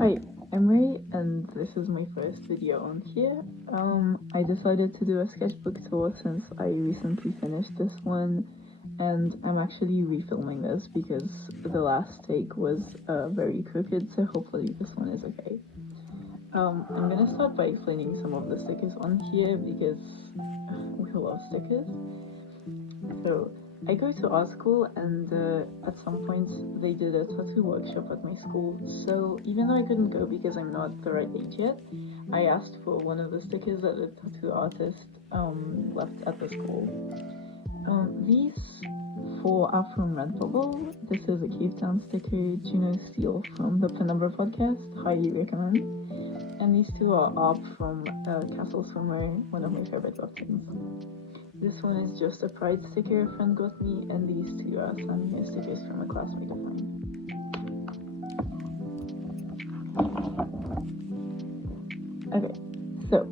Hi, I'm Ray, and this is my first video on here. I decided to do a sketchbook tour since I recently finished this one, and I'm actually refilming this because the last take was very crooked, so hopefully this one is okay. I'm gonna start by explaining some of the stickers on here because we love stickers. So, I go to art school, and at some point they did a tattoo workshop at my school. So even though I couldn't go because I'm not the right age yet, I asked for one of the stickers that a tattoo artist left at the school. These four are from Redbubble. This is a Cape Town sticker, Juno Steele from the Penumbra podcast, highly recommend. And these two are up from Castle Swimmer, one of my favorite webtoons. This one is just a pride sticker a friend got me, and these two are some new stickers from a classmate of mine. Okay, so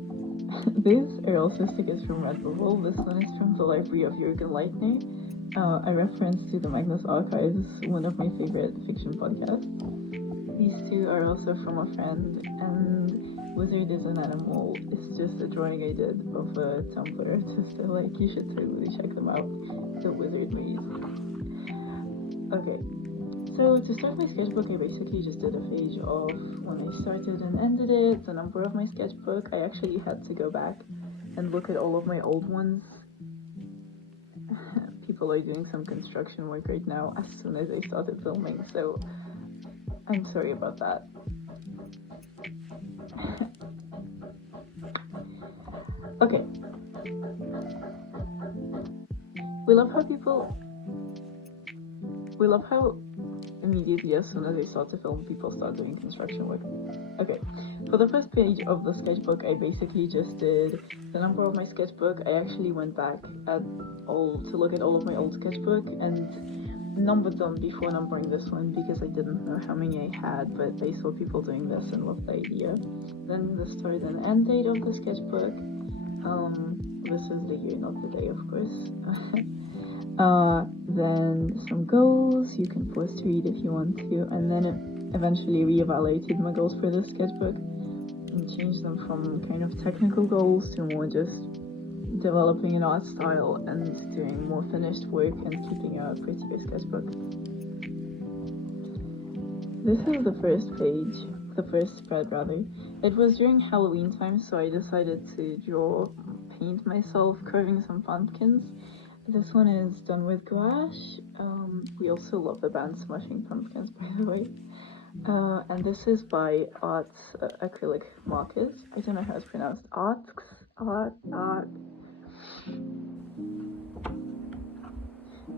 these are also stickers from Redbubble. This one is from the Library of Jürgen Leitner, a reference to the Magnus Archives, one of my favorite fiction podcasts. These two are also from a friend, and Wizard is an Animal. It's just a drawing I did of a Tumblr artist. You should totally check them out. The Wizard Maze. Okay, so to start my sketchbook, I basically just did a page of when I started and ended it, the number of my sketchbook. I actually had to go back and look at all of my old ones. People are doing some construction work right now as soon as I started filming, so I'm sorry about that. Okay. We love how immediately as soon as I start to film, people start doing construction work. Okay, for the first page of the sketchbook, I basically just did the number of my sketchbook. I actually went back to look at all of my old sketchbook and numbered them before numbering this one because I didn't know how many I had, but I saw people doing this and loved the idea. Then the start and end date of the sketchbook. This is the year, not the day, of course. Then some goals. You can pause to read if you want to, and then eventually reevaluated my goals for this sketchbook and changed them from kind of technical goals to more just developing an art style and doing more finished work and keeping a prettier sketchbook. This is the first page, the first spread rather. It was during Halloween time, so I decided to paint myself carving some pumpkins. This one is done with gouache. We also love the band Smashing Pumpkins, by the way. And this is by Art Acrylic Markers. I don't know how it's pronounced. Art.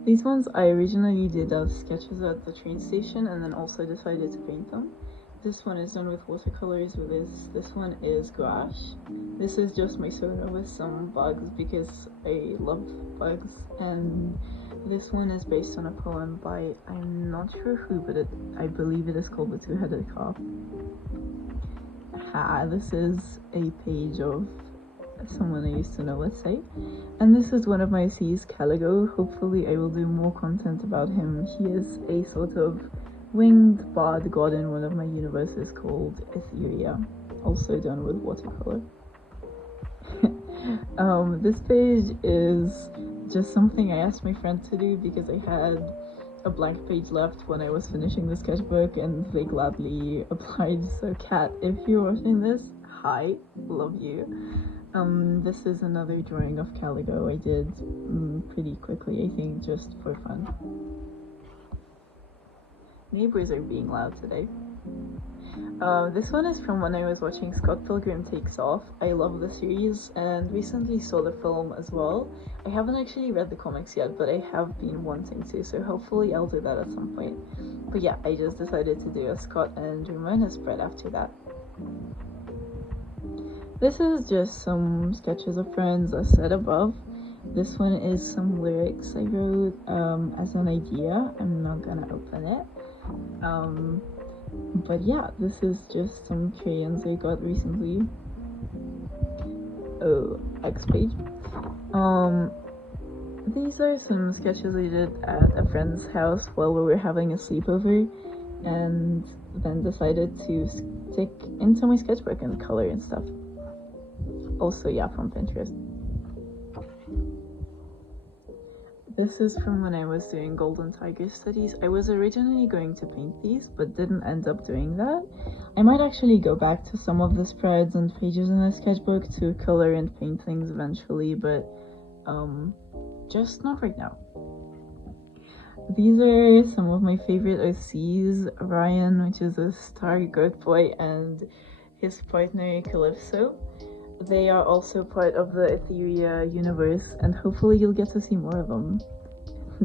These ones I originally did as sketches at the train station and then also decided to paint them. This one is done with watercolors. This one is gouache. This is just my soda with some bugs because I love bugs. And this one is based on a poem by, I'm not sure who, but I believe it is called The Two-Headed Cock. This is a page of someone I used to know, let's say. And this is one of my C's, Caligo. Hopefully I will do more content about him. He is a sort of winged bard god in one of my universes called Etheria, also done with watercolor. This page is just something I asked my friend to do because I had a blank page left when I was finishing the sketchbook and they gladly applied. So Kat, if you're watching this, hi, love you. This is another drawing of Caligo I did pretty quickly, I think, just for fun. Neighbors are being loud today. This one is from when I was watching Scott Pilgrim Takes Off. I love the series and recently saw the film as well. I haven't actually read the comics yet, but I have been wanting to, so hopefully I'll do that at some point. But yeah, I just decided to do a Scott and Dreamy spread after that. This is just some sketches of friends as said above. This one is some lyrics I wrote as an idea. I'm not gonna open it. But yeah, this is just some crayons I got recently. Oh, X page. These are some sketches I did at a friend's house while we were having a sleepover. and then decided to stick into my sketchbook and color and stuff. Also, yeah, from Pinterest. This is from when I was doing Golden Tiger studies. I was originally going to paint these, but didn't end up doing that. I might actually go back to some of the spreads and pages in the sketchbook to color and paint things eventually, but just not right now. These are some of my favorite OCs. Ryan, which is a star goat boy, and his partner Calypso. They are also part of the Etheria universe, and hopefully you'll get to see more of them.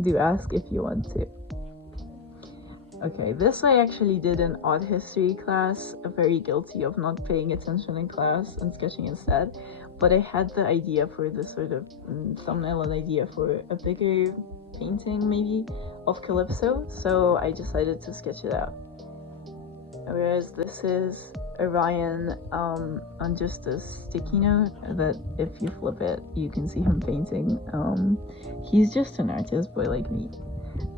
Do ask if you want to. Okay, this I actually did in art history class, very guilty of not paying attention in class and sketching instead, but I had the idea for this sort of thumbnail, an idea for a bigger painting maybe of Calypso, so I decided to sketch it out. Whereas this is Orion on just a sticky note that if you flip it you can see him painting. He's just an artist boy like me,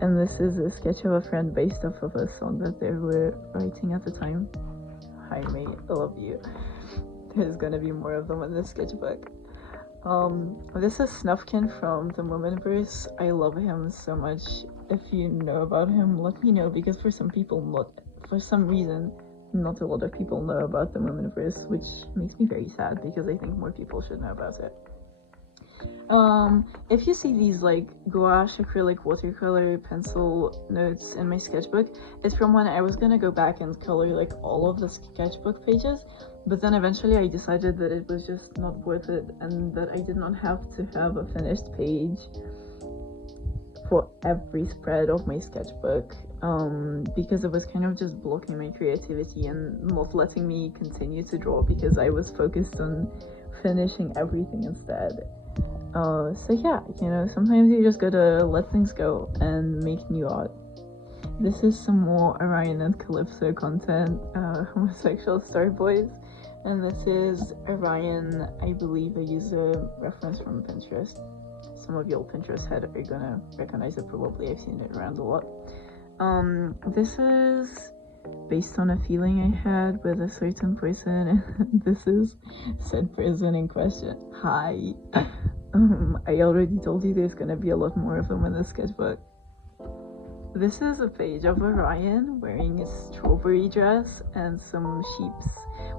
and this is a sketch of a friend based off of a song that they were writing at the time. Hi mate, I love you. There's gonna be more of them in this sketchbook. This is Snufkin from the Womanverse. I love him so much. If you know about him, let me know, because for some reason not a lot of people know about the Womanverse, which makes me very sad because I think more people should know about it. If you see these like gouache, acrylic, watercolor, pencil notes in my sketchbook, it's from when I was gonna go back and color like all of the sketchbook pages, but then eventually I decided that it was just not worth it and that I did not have to have a finished page for every spread of my sketchbook, because it was kind of just blocking my creativity and not letting me continue to draw because I was focused on finishing everything instead. So yeah, you know, sometimes you just gotta let things go and make new art. This is some more Orion and Calypso content, homosexual star boys, and this is Orion. I believe I use a reference from Pinterest. Some of y'all Pinterest head are gonna recognize it probably. I've seen it around a lot. This is based on a feeling I had with a certain person, and this is said person in question. Hi. I already told you there's gonna be a lot more of them in this sketchbook. This is a page of Orion wearing a strawberry dress and some sheeps.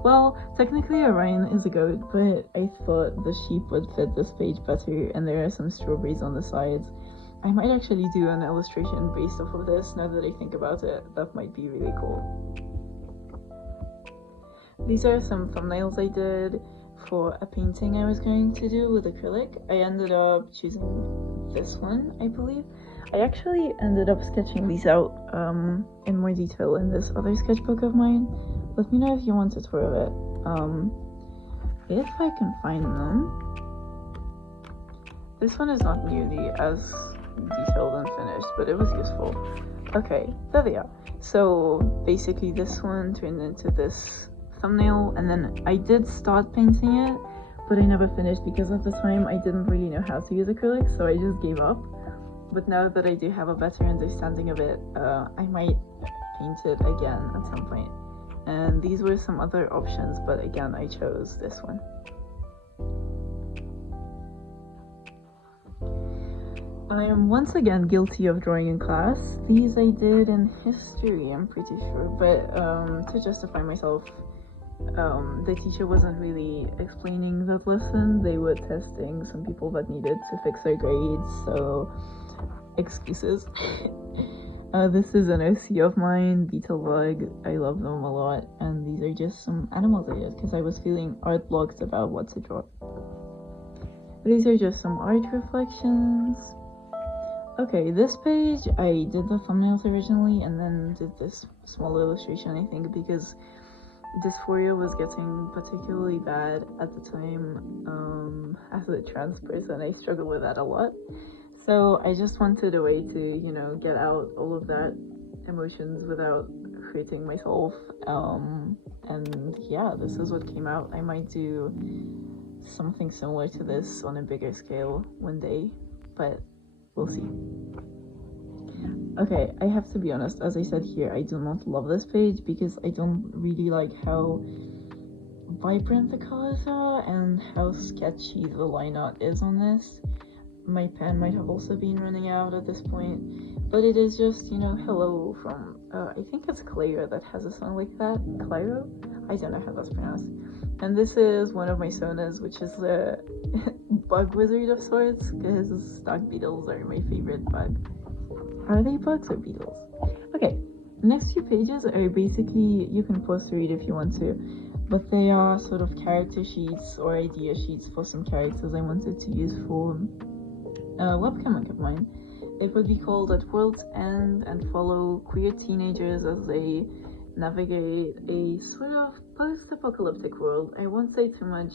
Well, technically Orion is a goat, but I thought the sheep would fit this page better, and there are some strawberries on the sides. I might actually do an illustration based off of this now that I think about it. That might be really cool. These are some thumbnails I did for a painting I was going to do with acrylic. I ended up choosing this one, I believe. I actually ended up sketching these out in more detail in this other sketchbook of mine. Let me know if you want a tour of it. If I can find them. This one is not nearly as detailed and finished, but it was useful. Okay, there they are. So basically this one turned into this thumbnail, and then I did start painting it, but I never finished because at the time I didn't really know how to use acrylic, so I just gave up. But now that I do have a better understanding of it, I might paint it again at some point. And these were some other options, but again I chose this one. I am once again guilty of drawing in class. These I did in history, I'm pretty sure, but to justify myself, the teacher wasn't really explaining that lesson. They were testing some people that needed to fix their grades, so excuses. This is an OC of mine, Beetlebug. I love them a lot, and these are just some animals I did because I was feeling art blocked about what to draw. These are just some art reflections. Okay, this page I did the thumbnails originally and then did this small illustration, I think, because dysphoria was getting particularly bad at the time. As a trans person, I struggle with that a lot. So I just wanted a way to, you know, get out all of that emotions without hurting myself. And yeah, this is what came out. I might do something similar to this on a bigger scale one day, but we'll see. Okay, I have to be honest, as I said here, I do not love this page because I don't really like how vibrant the colors are and how sketchy the line art is on this. My pen might have also been running out at this point, but it is just, hello from, I think it's Clara that has a song like that. Clara? I don't know how that's pronounced. And this is one of my sonas, which is the bug wizard of sorts, because stag beetles are my favorite bug. Are they bugs or beetles? Okay, next few pages are basically, you can pause to read if you want to, but they are sort of character sheets or idea sheets for some characters I wanted to use for a webcomic of mine. It would be called At World's End and follow queer teenagers as they navigate a sort of post-apocalyptic world. I won't say too much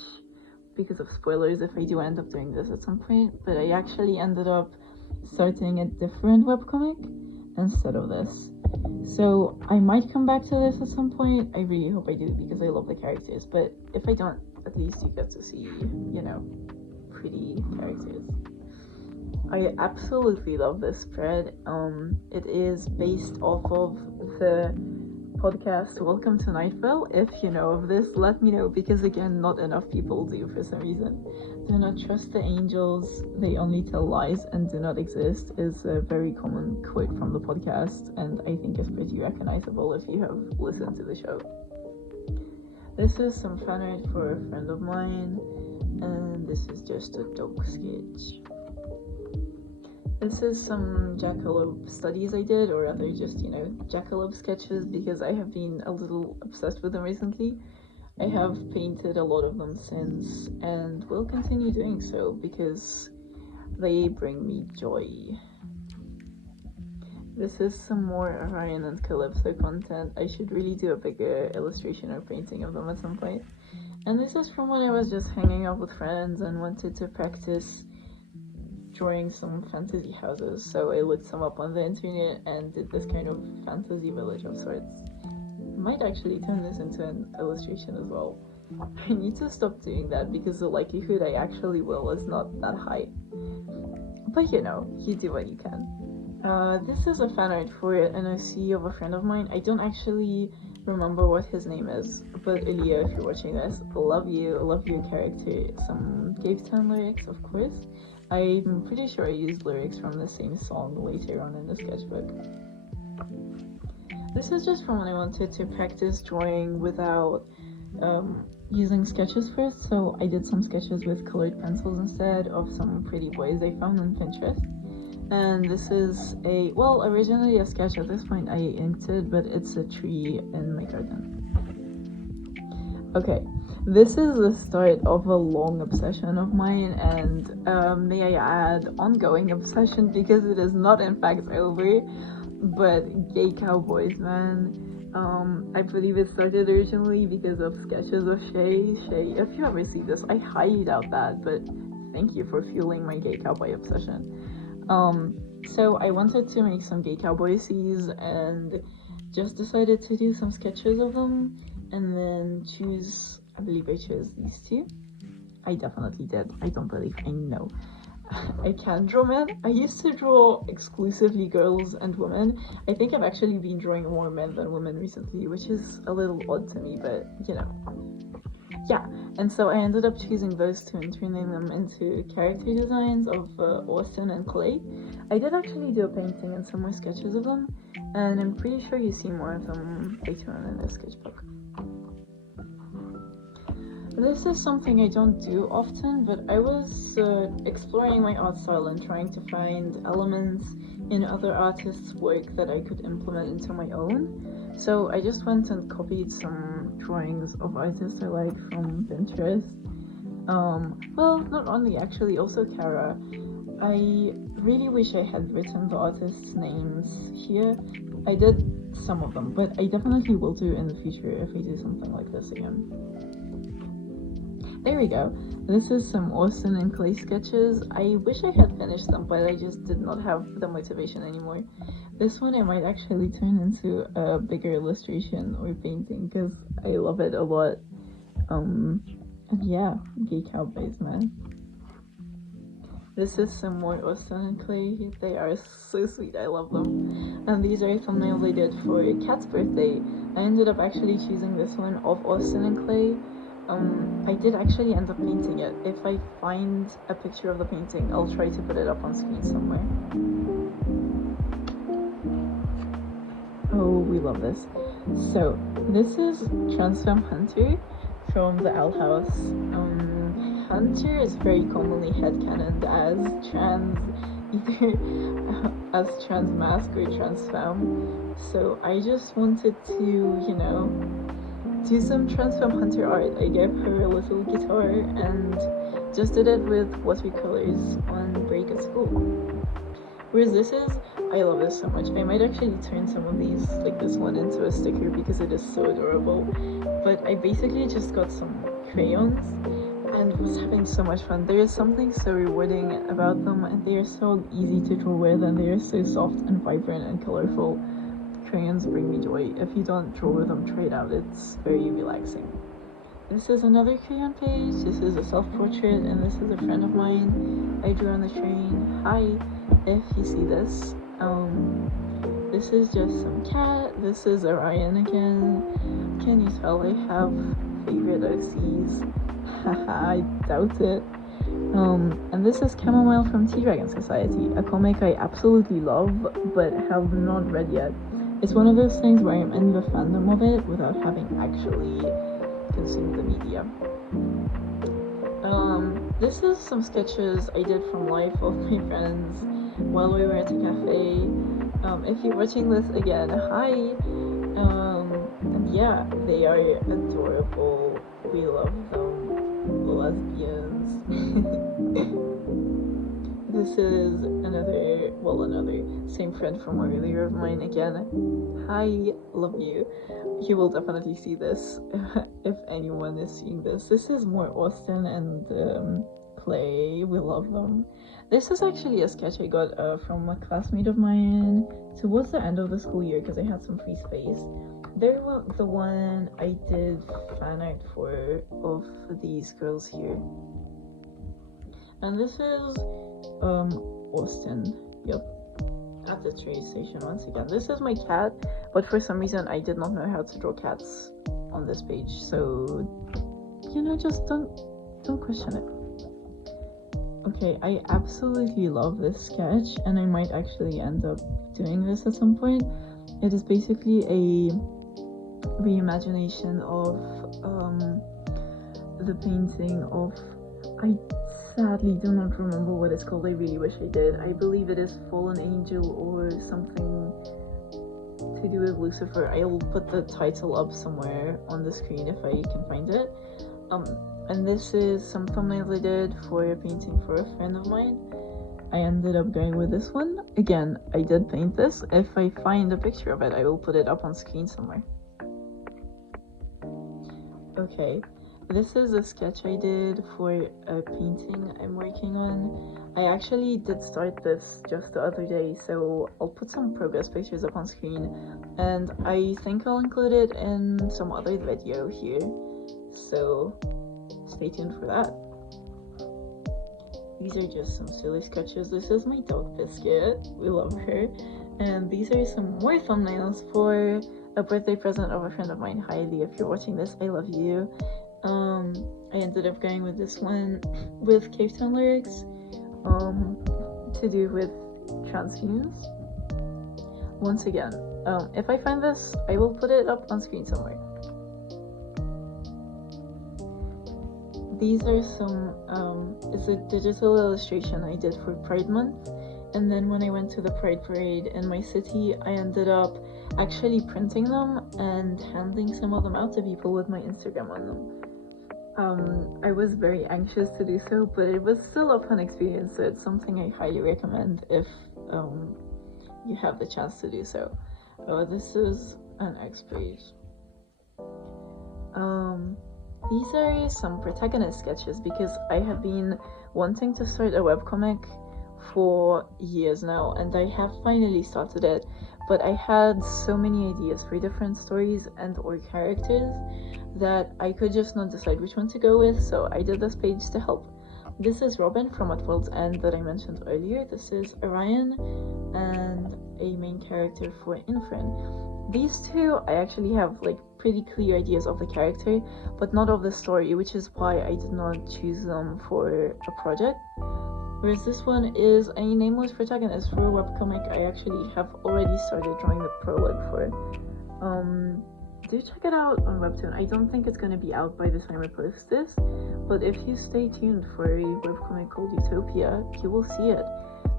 because of spoilers if I do end up doing this at some point, but I actually ended up starting a different webcomic instead of this. So I might come back to this at some point. I really hope I do because I love the characters, but if I don't, at least you get to see, pretty characters. I absolutely love this spread. It is based off of the podcast Welcome to Nightville. If you know of this, let me know, because again, not enough people do for some reason. Do not trust the angels, they only tell lies and do not exist is a very common quote from the podcast, and I think it's pretty recognizable if you have listened to the show. This is some fan art for a friend of mine, and this is just a dog sketch. This is some jackalope studies I did, or rather just, jackalope sketches, because I have been a little obsessed with them recently. I have painted a lot of them since, and will continue doing so, because they bring me joy. This is some more Orion and Calypso content. I should really do a bigger illustration or painting of them at some point. And this is from when I was just hanging out with friends and wanted to practice drawing some fantasy houses, so I looked some up on the internet and did this kind of fantasy village of sorts. Might actually turn this into an illustration as well. I need to stop doing that because the likelihood I actually will is not that high. But you do what you can. This is a fan art for an OC of a friend of mine. I don't actually remember what his name is, but Ilya, if you're watching this, love you, love your character. Some Cave Town lyrics, of course. I'm pretty sure I used lyrics from the same song later on in the sketchbook. This is just from when I wanted to practice drawing without using sketches first, so I did some sketches with colored pencils instead of some pretty boys I found on Pinterest. And this is originally a sketch. At this point I inked it, but it's a tree in my garden. Okay, this is the start of a long obsession of mine, and may I add, ongoing obsession, because it is not in fact over, but gay cowboys, man. I believe it started originally because of sketches of Shay. If you ever see this, I highly doubt that, but thank you for fueling my gay cowboy obsession. So I wanted to make some gay cowboy C's and just decided to do some sketches of them and then I believe I chose these two. I definitely did. I know. I can draw men. I used to draw exclusively girls and women. I think I've actually been drawing more men than women recently, which is a little odd to me, but yeah. And so I ended up choosing those two and turning them into character designs of Austin and Clay. I did actually do a painting and some more sketches of them, and I'm pretty sure you see more of them later on in the sketchbook. This is something I don't do often, but I was exploring my art style and trying to find elements in other artists' work that I could implement into my own. So I just went and copied some drawings of artists I like from Pinterest. Not only, actually, also Cara. I really wish I had written the artists' names here. I did some of them, but I definitely will do in the future if I do something like this again. There we go. This is some Austin and Clay sketches. I wish I had finished them, but I just did not have the motivation anymore. This one I might actually turn into a bigger illustration or painting because I love it a lot. And yeah, gay cowboys, man. This is some more Austin and Clay. They are so sweet, I love them. And these are thumbnails I did for Kat's birthday. I ended up actually choosing this one of Austin and Clay. I did actually end up painting it. If I find a picture of the painting, I'll try to put it up on screen somewhere. Oh, we love this. So, this is Transform Hunter from the Owl House. Hunter is very commonly headcanoned as trans, either as trans mask or trans femme. So I just wanted to, you know, do some Transform Hunter art. I gave her a little guitar and just did it with watercolors on break at school. Whereas this is, I love this so much. I might actually turn some of these, like this one, into a sticker because it is so adorable. But I basically just got some crayons and was having so much fun. There is something so rewarding about them, and they are so easy to draw with, and they are so soft and vibrant and colorful. Crayons bring me joy. If you don't draw with them, try it out. It's very relaxing. This is another crayon page. This is a self-portrait, and this is a friend of mine I drew on the train. Hi, if you see this. This is just some cat. This is Orion again. Can you tell I have favorite OCs? Haha, I doubt it. And this is Chamomile from Tea Dragon Society, a comic I absolutely love but have not read yet. It's one of those things where I'm in the fandom of it without having actually consumed the media. This is some sketches I did from life of my friends while we were at a cafe. If you're watching this again, hi! And yeah, they are adorable. We love them. Lesbians. This is another same friend from earlier of mine again. Hi, love you. You will definitely see this if anyone is seeing this. This is more Austin and Clay. We love them. This is actually a sketch I got from a classmate of mine towards the end of the school year because I had some free space. They're the one I did fan art for of these girls here. And this is Austin. Yep. At the train station once again. This is my cat, but for some reason I did not know how to draw cats on this page. So, you know, just don't question it. Okay, I absolutely love this sketch, and I might actually end up doing this at some point. It is basically a reimagination of the painting of, I sadly do not remember what it's called. I really wish I did. I believe it is Fallen Angel or something to do with Lucifer. I will put the title up somewhere on the screen if I can find it. And this is some thumbnails I did for a painting for a friend of mine. I ended up going with this one. Again, I did paint this. If I find a picture of it, I will put it up on screen somewhere. Okay, this is a sketch I did for a painting I'm working on. I actually did start this just the other day, so I'll put some progress pictures up on screen, and I think I'll include it in some other video here, so stay tuned for that. These are just some silly sketches. This is my dog Biscuit, we love her, and these are some more thumbnails for a birthday present of a friend of mine. Heidi, if you're watching this, I love you. I ended up going with this one with Cave Town lyrics, to do with trans humans. Once again, if I find this, I will put it up on screen somewhere. These are some, it's a digital illustration I did for Pride Month, and then when I went to the Pride Parade in my city, I ended up actually printing them and handing some of them out to people with my Instagram on them. I was very anxious to do so, but it was still a fun experience, so it's something I highly recommend if you have the chance to do so. This is an X page. These are some protagonist sketches because I have been wanting to start a webcomic for years now, and I have finally started it, but I had so many ideas for different stories and or characters that I could just not decide which one to go with, so I did this page to help. This is Robin from At World's End that I mentioned earlier. This is Orion and a main character for Infern. These two, I actually have like pretty clear ideas of the character, but not of the story, which is why I did not choose them for a project. Whereas this one is a nameless protagonist for a webcomic I actually have already started drawing the prologue for. Do check it out on Webtoon. I don't think it's gonna be out by the time I post this, but if you stay tuned for a webcomic called Utopia, you will see it.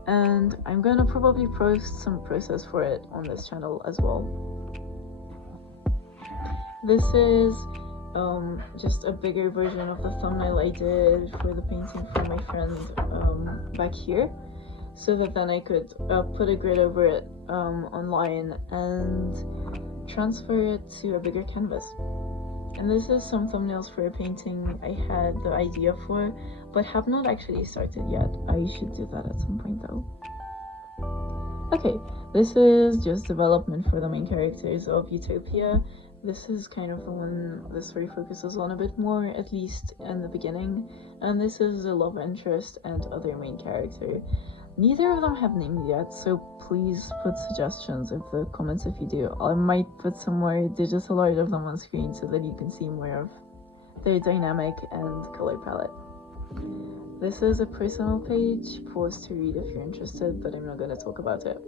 And I'm gonna probably post some process for it on this channel as well. This is just a bigger version of the thumbnail I did for the painting from my friend back here, so that then I could put a grid over it online and transfer it to a bigger canvas. And this is some thumbnails for a painting I had the idea for, but have not actually started yet. I should do that at some point though. Okay, this is just development for the main characters of Utopia. This is kind of the one the story focuses on a bit more, at least in the beginning, and this is the love interest and other main character. Neither of them have names yet, so please put suggestions in the comments if you do. I might put some more digital art of them on screen so that you can see more of their dynamic and color palette. This is a personal page, pause to read if you're interested, but I'm not going to talk about it.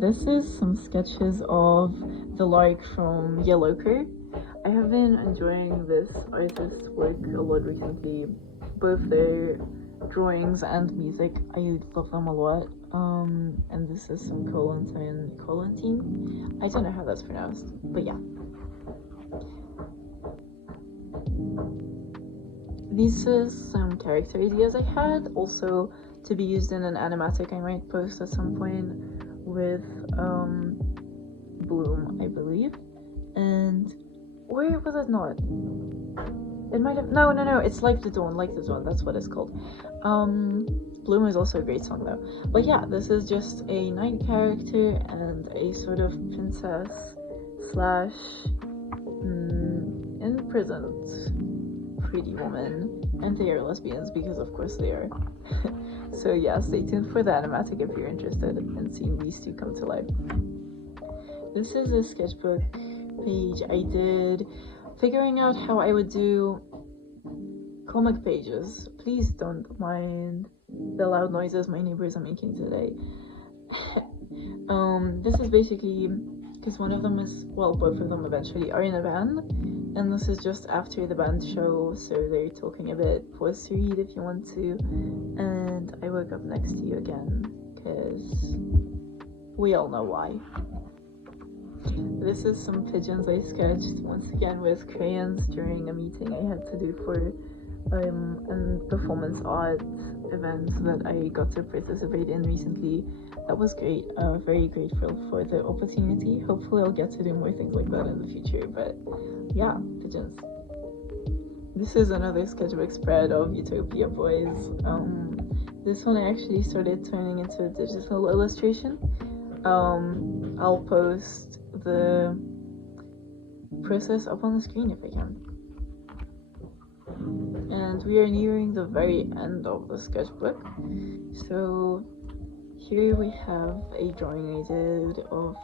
This is some sketches of the lark from Yellowcur. I have been enjoying this artist's work a lot recently, both their drawings and music. I love them a lot. And this is some Colantine. I don't know how that's pronounced, but yeah. These are some character ideas I had, also to be used in an animatic I might post at some point with Bloom, I believe. And where was it not? It might have no, it's Like the Dawn, that's what it's called. Bloom is also a great song though. But yeah, this is just a night character and a sort of princess slash imprisoned pretty woman, and they are lesbians because of course they are. So yeah, stay tuned for the animatic if you're interested in seeing these two come to life. This is a sketchbook page I did figuring out how I would do comic pages. Please don't mind the loud noises my neighbors are making today. This is basically because one of them is, well, both of them eventually are in a band, and this is just after the band show, so they're talking a bit. Pause to read if you want to. And I woke up next to you again because we all know why. This is some pigeons I sketched once again with crayons during a meeting I had to do for a performance art event that I got to participate in recently. That was great. Very grateful for the opportunity. Hopefully I'll get to do more things like that in the future, but yeah, pigeons. This is another sketchbook spread of Utopia Boys. This one I actually started turning into a digital illustration. I'll post the process up on the screen if I can. And we are nearing the very end of the sketchbook. So here we have a drawing I did of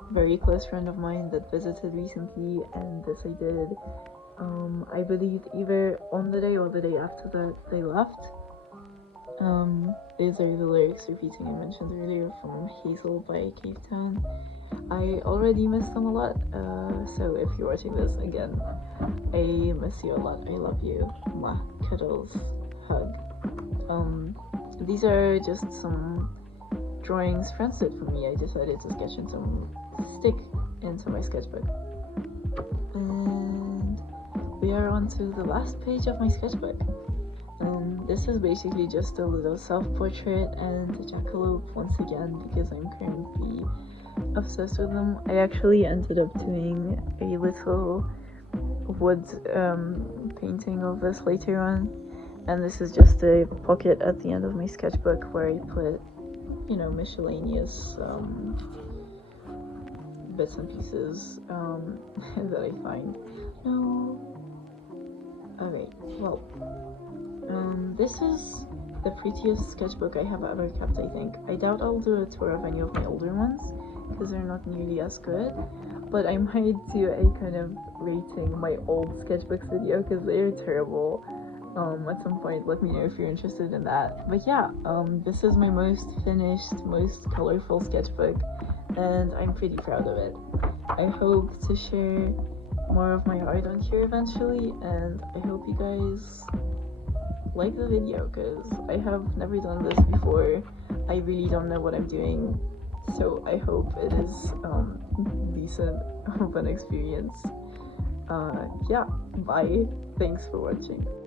a very close friend of mine that visited recently, and this I did, I believe either on the day or the day after that they left. These are the lyrics repeating I mentioned earlier from Hazel by Cave Town. I already miss them a lot, so if you're watching this again, I miss you a lot. I love you. Mwah. Cuddles. Hug. These are just some drawings friends did for me. I decided to sketch in some stick into my sketchbook. And we are on to the last page of my sketchbook. This is basically just a little self-portrait and a jackalope once again because I'm currently obsessed with them. I actually ended up doing a little wood painting of this later on, and this is just a pocket at the end of my sketchbook where I put, you know, miscellaneous bits and pieces that I find. No. Alright, well, this is the prettiest sketchbook I have ever kept, I think. I doubt I'll do a tour of any of my older ones, because they're not nearly as good, but I might do a kind of rating my old sketchbooks video, because they're terrible. At some point, let me know if you're interested in that. But yeah, this is my most finished, most colorful sketchbook, and I'm pretty proud of it. I hope to share more of my art on here eventually, and I hope you guys like the video, because I have never done this before. I really don't know what I'm doing, so I hope it is decent of an experience. Yeah, bye. Thanks for watching.